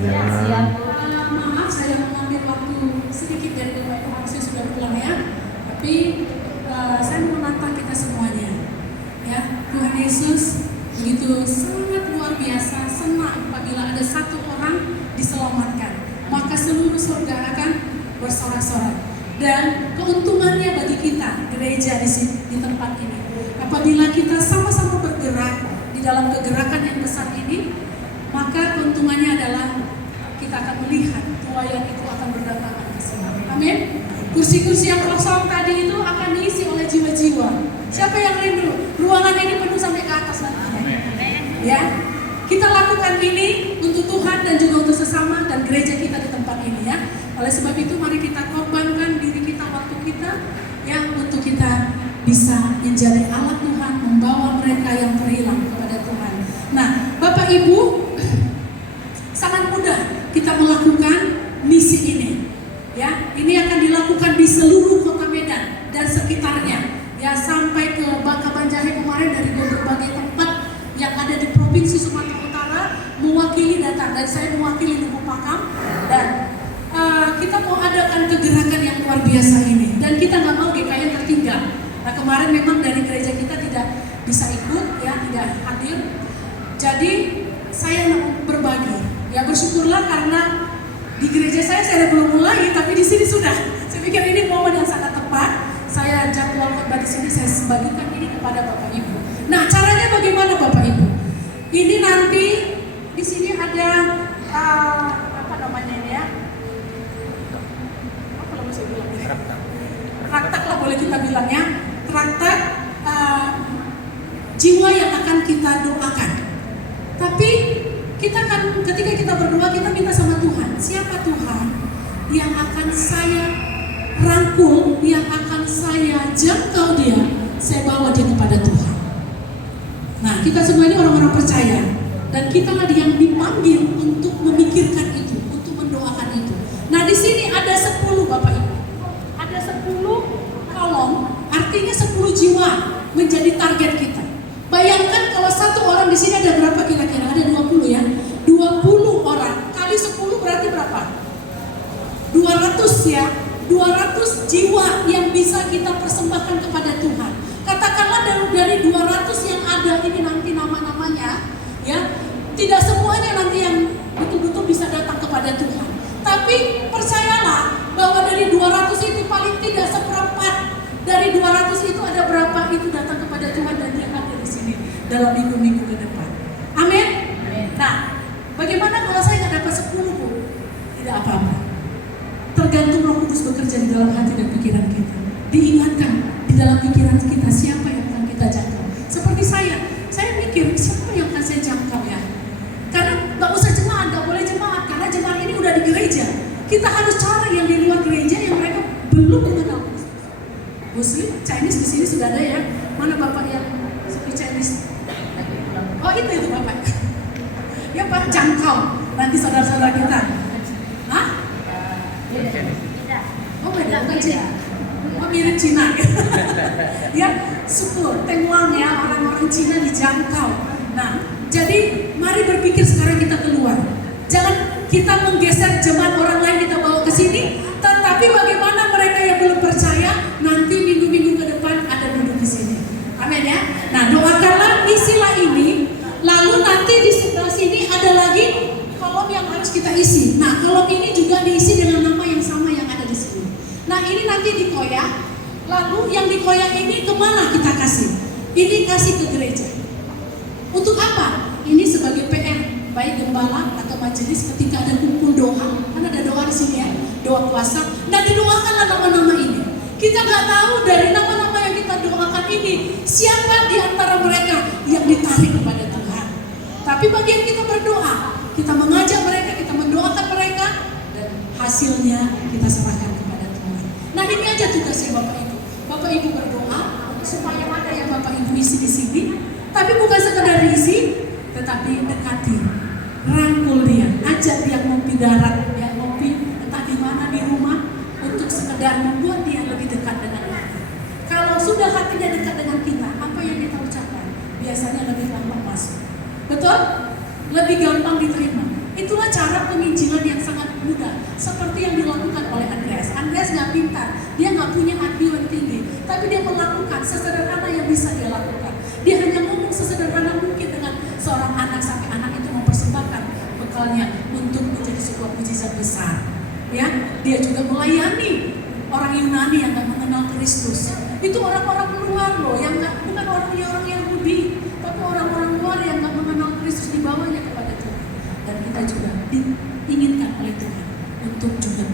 Siap. Maaf saya mengambil waktu sedikit dari Bapak Ibu, harusnya sudah pulang ya. Tapi saya mau menantang kita semuanya. Ya, Tuhan Yesus begitu sangat luar biasa, senang apabila ada satu orang diselamatkan, maka seluruh surga akan bersorak-sorak. Dan keuntungannya bagi kita gereja di tempat ini, apabila kita sama-sama bergerak di dalam kegerakan yang besar ini, maka keuntungannya adalah kita akan melihat tuayan itu akan berdatangan ke sini. Amin. Kursi-kursi yang kosong tadi itu akan diisi oleh jiwa-jiwa. Siapa yang rindu? Ruangan ini penuh sampai ke atas nantinya. Ya, kita lakukan ini untuk Tuhan dan juga untuk sesama dan gereja kita di tempat ini ya. Oleh sebab itu mari kita korbankan diri kita, waktu kita ya, untuk kita bisa menjadi alat Tuhan, membawa mereka yang terhilang kepada Tuhan. Nah, Bapak Ibu, sangat mudah kita melakukan misi ini. Ya, ini akan dilakukan di seluruh kota Medan dan sekitarnya. Ya, sampai ke Bangka-Banjahe kemarin dari berbagai tempat yang ada di Provinsi Sumatera Utara mewakili datang, dan saya mewakili Lubuk Pakam, dan kita mau adakan kegerakan yang luar biasa ini, dan kita nggak mau GKN tertinggal. Nah, kemarin memang dari gereja kita tidak bisa ikut ya, tidak hadir. Jadi saya mau berbagi. Ya, bersyukurlah karena di gereja saya belum mulai, tapi di sini sudah. Saya pikir ini momen yang sangat tepat. Saya jadwal khotbah di sini, saya bagikan ini kepada Bapak Ibu. Nah, caranya bagaimana Bapak Ibu? Ini nanti di sini ada apa namanya ini ya? Apa kalau saya bilang ini? Traktat lah boleh kita bilangnya. Traktat jiwa yang akan kita doakan. Tapi kita kan ketika kita berdoa, kita minta sama Tuhan, siapa Tuhan yang akan saya rangkul, yang akan saya jangkau dia, saya bawa dia kepada Tuhan. Nah, kita semua ini orang-orang percaya, dan kita lah yang dipanggil untuk memikirkan itu, untuk mendoakan itu. Nah, di sini ada 10 Bapak Ibu, ada 10 kolom, artinya 10 jiwa menjadi target kita. Bayangkan kalau satu orang di sini ada berapa kira-kira? Ada 20 ya. 20 orang kali 10 berarti berapa? 200 ya. 200 jiwa yang bisa kita persembahkan kepada Tuhan. Katakanlah dari 200 yang ada ini nanti nama-namanya ya, tidak semuanya nanti yang betul-betul bisa datang kepada Tuhan. Tapi percayalah bahwa dari 200 itu paling tidak seperempat dari 200 itu ada berapa itu datang kepada Tuhan, dan dia ada di sini dalam minggu-minggu ke depan. Amin. Nah, bagaimana kalau saya nggak dapat 10 Bu? Tidak apa-apa. Tergantung Roh Kudus bekerja di dalam hati dan pikiran kita. Diingatkan di dalam pikiran kita siapa yang akan kita jangkau. Seperti saya mikir siapa yang akan saya jangkau ya. Karena nggak usah jemaat, nggak boleh jemaat, karena jemaat ini udah di gereja. Kita harus cari yang di luar gereja yang mereka belum mengenal Kristus. Muslim, Chinese di sini sudah ada ya. Mana Bapak yang suka Chinese? Oh itu Bapak. Ya Pak, jangkau nanti saudara-saudara kita. Hah? Oh beda, bukan Cina. Oh mirip Cina. Ya, syukur, Tengwang ya, orang-orang Cina dijangkau. Nah, jadi mari berpikir sekarang kita keluar. Jangan kita menggeser jemaat orang lain kita bawa ke sini, tetapi bagaimana mereka yang belum percaya nanti minggu-minggu ke depan ada duduk di sini. Amin ya. Nah, doakanlah, isilah ini. Lalu nanti di sebelah sini ada lagi kolom yang harus kita isi. Nah, kolom ini juga diisi dengan nama yang sama yang ada di sini. Nah, ini nanti dikoyak. Lalu yang dikoyak ini kemana kita kasih? Ini kasih ke gereja. Untuk apa? Ini sebagai PR, baik gembala atau majelis ketika ada kumpul doa. Kan ada doa di sini ya, doa puasa. Nah, didoakanlah nama-nama ini. Kita nggak tahu dari nama-nama yang kita doakan ini siapa di antara mereka yang ditarik kepada Tuhan. Tapi bagian kita berdoa, kita mengajak mereka, kita mendoakan mereka, dan hasilnya kita serahkan kepada Tuhan. Nah, ini aja tugasnya Bapak Ibu. Bapak Ibu berdoa supaya ada yang Bapak Ibu isi di sini. Tapi bukan sekedar isi, tetapi dekati, rangkul dia, ajak dia ngopi darat, ya ngopi entah di mana di rumah, untuk sekedar membuat dia lebih dekat dengan kita. Kalau sudah hatinya dekat dengan kita, apa yang kita ucapkan biasanya lebih gampang masuk. Betul? Lebih gampang diterima. Itulah cara penginjilan yang sangat mudah, seperti yang dilakukan oleh Andreas. Andreas nggak pintar, dia nggak punya IQ yang tinggi, tapi dia melakukan sesederhana yang bisa dia lakukan. Dia hanya ngomong sesederhana mungkin dengan seorang anak, sampai anak itu mempersembahkan bekalnya untuk menjadi sebuah mukjizat besar. Ya, dia juga melayani orang Yunani yang nggak mengenal Kristus. Itu orang-orang luar loh, yang bukan orang Yahudi, tapi orang-orang luar yang nggak mengenal Kristus, dibawanya kepada Tuhan. Dan kita juga diinginkan oleh Tuhan untuk juga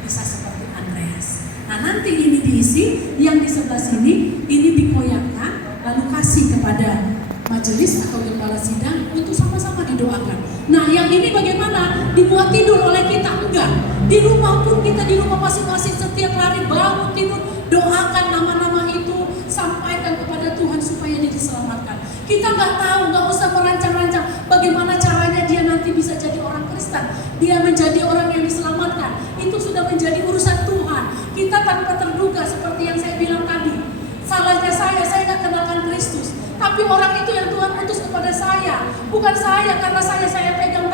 bisa seperti Andreas. Nah, nanti ini diisi, yang di sebelah sini ini dikoyakkan, lalu kasih kepada majelis atau gembala sidang untuk sama-sama didoakan. Nah, yang ini bagaimana? Dibuat tidur oleh kita? Enggak. Di rumah pun kita, di rumah masing-masing setiap hari bangun tidur, doakan nama-nama itu, sampaikan kepada Tuhan supaya dia diselamatkan. Kita nggak tahu, nggak usah merancang-rancang bagaimana caranya dia nanti bisa jadi orang Kristen, dia menjadi orang yang diselamatkan. Itu sudah menjadi urusan Tuhan. Kita tanpa terduga, seperti yang saya bilang tadi, salahnya saya nggak kenalkan Kristus. Tapi orang itu yang Tuhan utus kepada saya, bukan saya karena saya pegang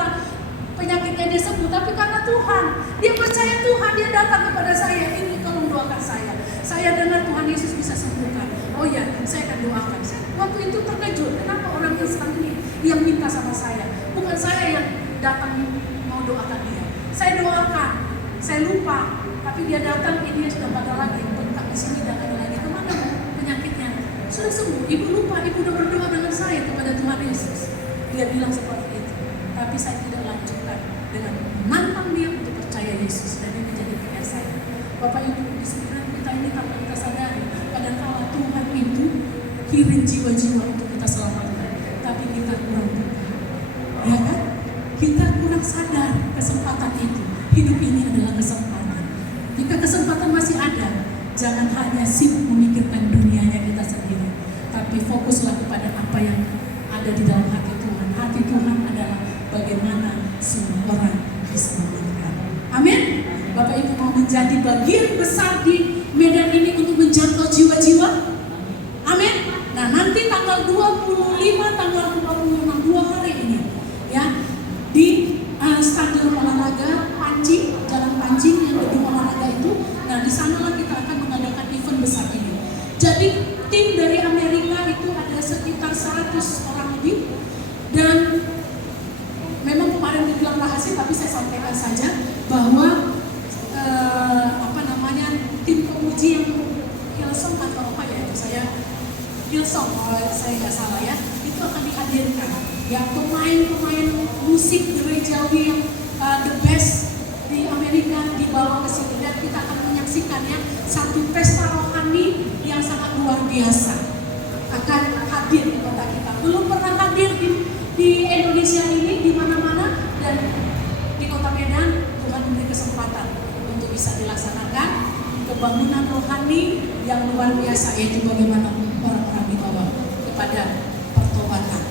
penyakitnya dia sembuh, tapi karena Tuhan. Dia percaya Tuhan, dia datang kepada saya, ini tolong doakan saya. Saya dengar Tuhan Yesus bisa sembuhkan. Oh ya, saya akan doakan. Waktu itu terkejut, kenapa orang Kristen ini yang minta sama saya, bukan saya yang datang mau doakan dia. Saya doakan, saya lupa, tapi dia datang, ini sudah pada lagi, bengkak di sini dan lagi. Kemana penyakitnya? Sudah sembuh. Ibu lupa, ibu udah berdoa dengan saya kepada Tuhan Yesus. Dia bilang seperti itu. Tapi saya tidak lanjutkan dengan menantang dia untuk percaya Yesus, dan ini menjadi PR saya. Bapak Ibu, di sekitar kita ini tanpa kita sadari, kadang-kala Tuhan itu kirim jiwa-jiwa untuk kita selamatkan, tapi kita kurang peka. Ya kan? Kita kurang sadar kesempatan itu. Hidup ini adalah kesempatan. Jika kesempatan masih ada, jangan hanya sibuk memikirkan dunianya kita sendiri, tapi fokuslah kepada apa yang ada di dalam hati Tuhan. Hati Tuhan adalah bagaimana semua orang diselamatkan. Amin. Bapak Ibu mau menjadi bagian besar di medan ini untuk menjangkau jiwa-jiwa? Amin. Nah, nanti tanggal 25, tanggal 26, 2 hari ini, ya, di stadion olahraga Pancing, Jalan Pancing yang gedung olahraga itu. Nah, di sanalah kita akan mengadakan event besar ini. Jadi tim dari Amerika itu ada sekitar 100 orang lebih, dan memang kemarin dibilang rahasia, tapi saya sampaikan saja bahwa tim penguji yang Hillsong atau apa ya itu, saya Hillsong kalau saya nggak salah ya, itu akan dihadirkan. Ya, pemain musik gerejawi yang the best di Amerika dibawa ke sini, dan kita akan menyaksikannya satu pesta rohani yang sangat luar biasa akan hadir di kota kita. Belum pernah hadir di Indonesia ini, di mana-mana, dan di kota Medan Tuhan memberi kesempatan untuk bisa dilaksanakan pembangunan rohani yang luar biasa, yaitu bagaimana orang-orang dibawa kepada pertobatan,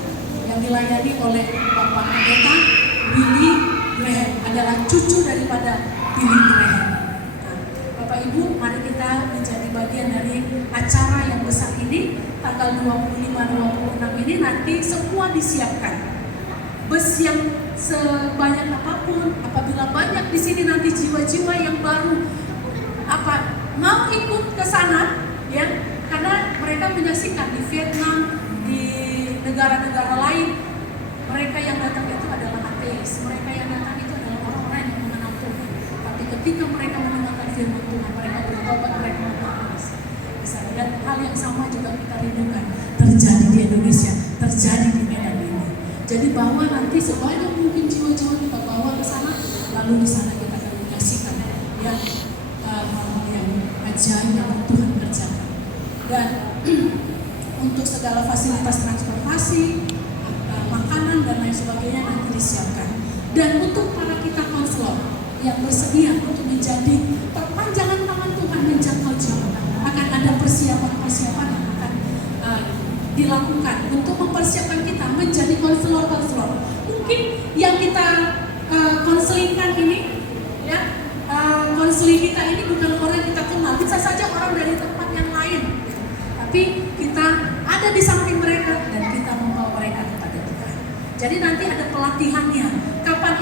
yang dilayani oleh Bapak Pendeta Billy Graham, adalah cucu daripada Billy Graham. Nah, Bapak Ibu, mari kita menjadi bagian dari acara yang besar ini. Tanggal 25-26 ini nanti semua disiapkan. Bus yang sebanyak apapun, apabila banyak di sini nanti jiwa-jiwa yang baru mau ikut ke sana, ya, karena mereka menyaksikan di Vietnam, di negara-negara lain, mereka yang datang itu adalah ateis, mereka yang datang itu adalah orang-orang yang mengenal Tuhan. Tapi ketika mereka mendengarkan firman Tuhan, mereka bertobat, mereka menangis. Dan hal yang sama juga kita rindukan terjadi di Indonesia, terjadi di Medan ini. Jadi bahwa nanti sebanyak mungkin jiwa-jiwa kita bawa ke sana, lalu di sana kita akan menyaksikan, ya, hal-hal yang ajaib yang Tuhan kerjakan. Dan untuk segala fasilitas transportasi, makanan dan lain sebagainya nanti disiapkan. Dan untuk para kita konselor yang bersedia untuk menjadi perpanjangan tangan Tuhan menjangkau jiwa, akan ada persiapan-persiapan yang akan dilakukan untuk mempersiapkan kita menjadi konselor-konselor. Mungkin yang kita konselingkan ini, ya, konseling kita ini bukan orang yang kita kenal, bisa saja orang dari tempat yang lain, tapi kita ada di samping mereka dan kita membawa mereka kepada Tuhan. Jadi nanti ada pelatihannya.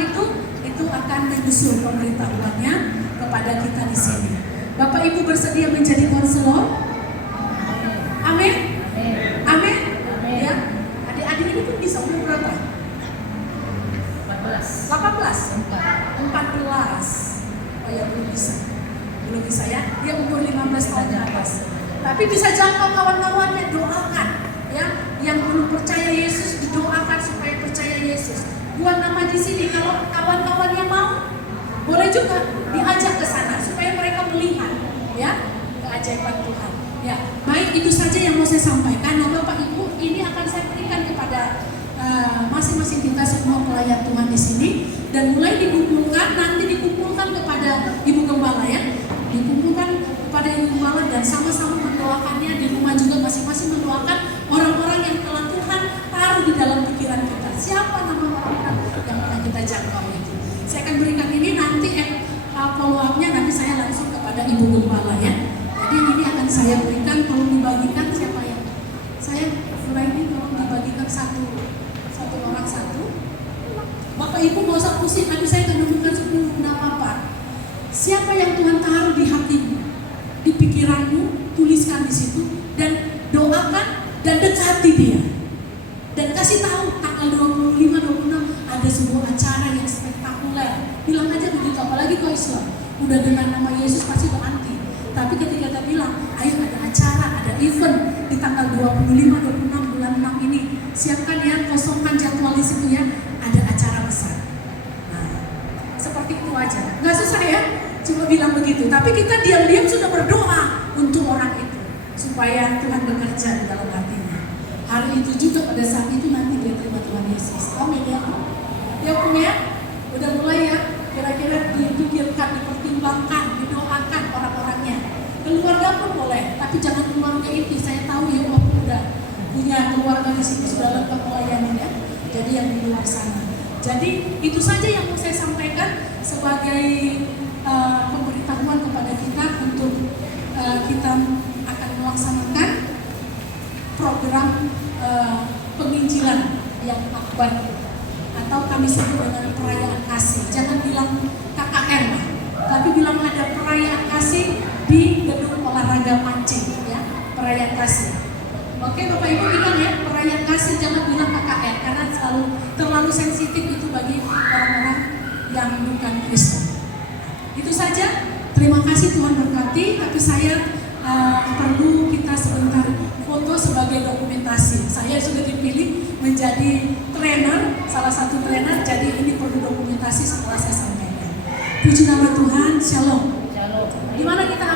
itu akan menyusul pemberitahuannya kepada kita di sini. Bapak Ibu bersedia menjadi konselor? Amin. Amin. Ya. Adik-adik ini pun bisa umur berapa? 18. 14. Oh ya, belum bisa ya. Dia umur 15 tahun ke atas. Tapi bisa jangkau kawan-kawannya, doakan ya. Yang belum percaya Yesus didoakan supaya percaya Yesus. Buat nama di sini, kalau kawan-kawannya mau, boleh juga diajak ke sana supaya mereka melihat ya keajaiban Tuhan. Ya, baik, itu saja yang mau saya sampaikan. Nah, Bapak Ibu, ini akan saya berikan kepada masing-masing kita semua pelayan Tuhan di sini, dan mulai nanti dikumpulkan kepada Ibu Gembala ya. Dikumpulkan kepada Ibu Gembala dan sama-sama mendoakannya di rumah juga, masing-masing mendoakan orang-orang yang telah Tuhan taruh di dalam pikiran kita. Siapa nama orang-orang yang pernah kita jangkau itu? Saya akan berikan ini nanti follow-up-nya nanti saya langsung kepada Ibu Gembala ya. Jadi ini akan saya berikan, tolong dibagikan siapa yang saya mulai ini, tolong dibagikan satu orang satu. Bapak Ibu nggak usah pusing, nanti saya akan menemukan 10 nama apa. Siapa yang Tuhan taruh di hatimu, di pikiranmu, tuliskan di situ dan doakan dan dekati dia. Dan kasih tahu tanggal 25, 26 ada sebuah acara yang spektakuler. Bilang aja begitu, apalagi kau Islam. Udah dengar nama Yesus pasti lo anti. Tapi ketika kita bilang, ayo ada acara, ada event di tanggal 25, 26 bulan 6 ini, siapkan ya, kosongkan jadwal di situ ya, ada acara besar. Nah, seperti itu aja. Nggak susah ya, cuma bilang begitu. Tapi kita diam-diam sudah berdoa untuk orang itu supaya Tuhan bekerja di dalam hatinya. Hari itu juga pada saat itu nanti dia terima Tuhan Yesus. Amin ya. Ya punya, udah mulai ya. Kira-kira dipikirkan, dipertimbangkan, didoakan orang-orangnya. Keluarga pun boleh, tapi jangan keluarga inti. Saya tahu ya, aku udah punya keluarga di sini sudah lengkap melayani ya. Jadi yang di luar sana. Jadi itu saja yang mau saya sampaikan sebagai pemberitahuan kepada kita untuk kita akan melaksanakan program penginjilan yang akbar atau kami sebut dengan perayaan kasih. Jangan bilang KKR lah, tapi bilang ada perayaan kasih di gedung olahraga Mancing ya, perayaan kasih. Oke Bapak Ibu, bilang ya perayaan kasih, jangan bilang KKR karena terlalu sensitif itu bagi orang-orang yang bukan Kristen. Itu saja. Terima kasih, Tuhan berkati. Tapi saya perlu kita sebentar foto sebagai dokumentasi. Saya sudah dipilih menjadi trainer, salah satu trainer. Jadi ini perlu dokumentasi setelah saya sampaikan. Puji nama Tuhan. Shalom. Di mana kita